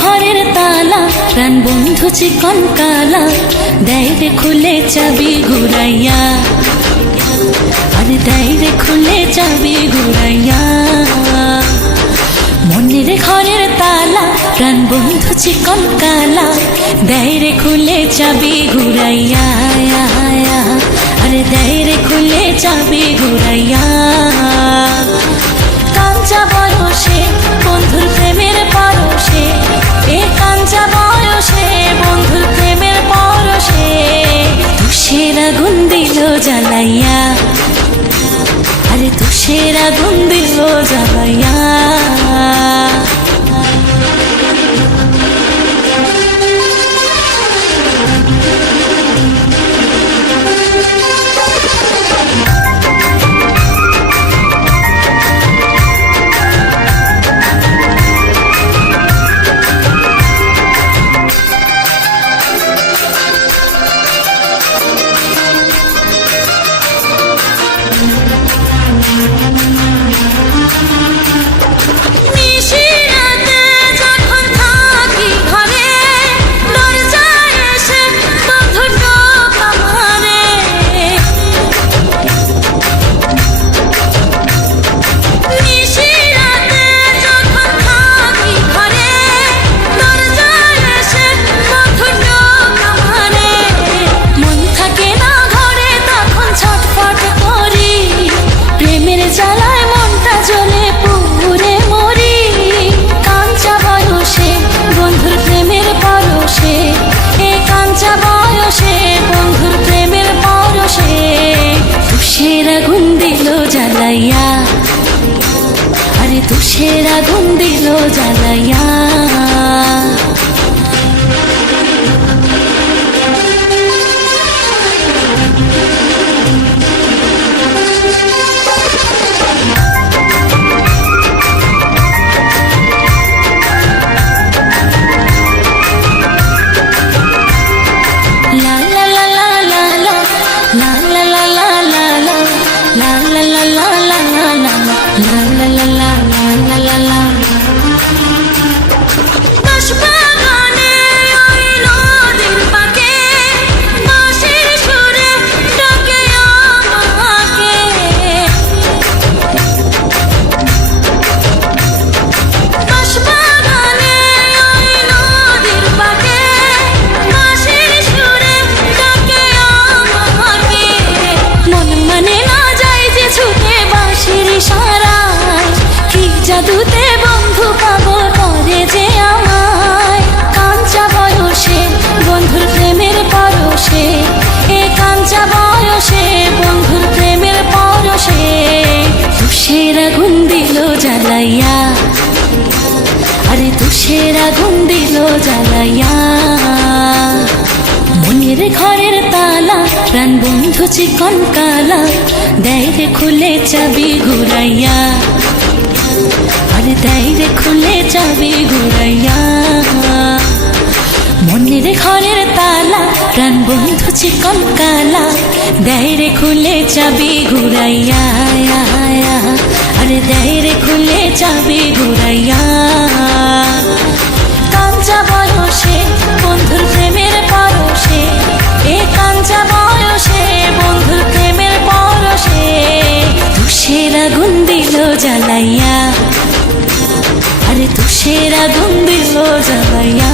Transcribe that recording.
ঘরের তালা প্রাণ বন্ধু চিকন কালা দেয় রে খুলে চাবি ঘুরাইয়া আরে দেয় রে খুলে চাবি ঘুরাইয়া বন্ধু চিকন কালা দেয় খুলে চাবি ঘুরাইয়া আরে দেয় খুলে চাবি ঘুরাইয়া। কাঞ্চা বয়সে, বন্ধুর প্রেমের পরশে, এ কাঞ্চা বয়সে, বন্ধুর প্রেমের পরশে। তুষের আগুন দিল জ্বালাইয়া, আরে তুষের আগুন দিল জ্বালাইয়া। তুষের আগুন দিল জ্বালাইয়া। জ্বালাইয়া। আরে তুষের আগুন দিল জ্বালাইয়া। মনের ঘরের তালা, প্রাণ বন্ধু চিকন কালা দেয় রে খুলে চাবি ঘুরাইয়া। আরে দেয় রে খুলে চাবি ঘুরাইয়া। মনের ঘরের তালা, প্রাণ বন্ধু চিকন কালা। দেয় রে খুলে চাবি ঘুরাইয়া আরে দেয় রে খুলে চাবি ঘুরাইয়া। কাঞ্চা বয়সে, বন্ধুর প্রেমের পরশে। এ কাঞ্চা বয়সে, বন্ধুর প্রেমের পরশে। তুষের আগুন দিল জ্বালাইয়া। আরে তুষের আগুন দিল জ্বালাইয়া।